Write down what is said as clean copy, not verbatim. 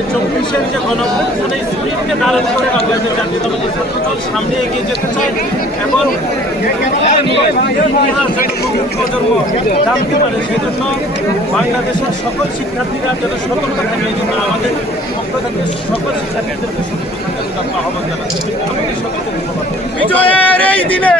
যে 24-এর যে গণঅভ্যুত্থানের স্পিরিটকে ধারণ করে বাংলাদেশ জাতীয়তাবাদী ছাত্রদল সামনে এগিয়ে যেতে চায় এবং ইতিহাস যাতে নতুন প্রজন্ম জানতে পারে সেই জন্য বাংলাদেশের সকল শিক্ষার্থীরা যেন সতর্ক থাকে এই জন্য আমাদের পক্ষ থেকে সকল শিক্ষার্থীদেরকে সতর্ক থাকার জন্য আহ্বান জানাচ্ছি। আমাদের সকলকে ধন্যবাদ। বিজয়ের এই দিনে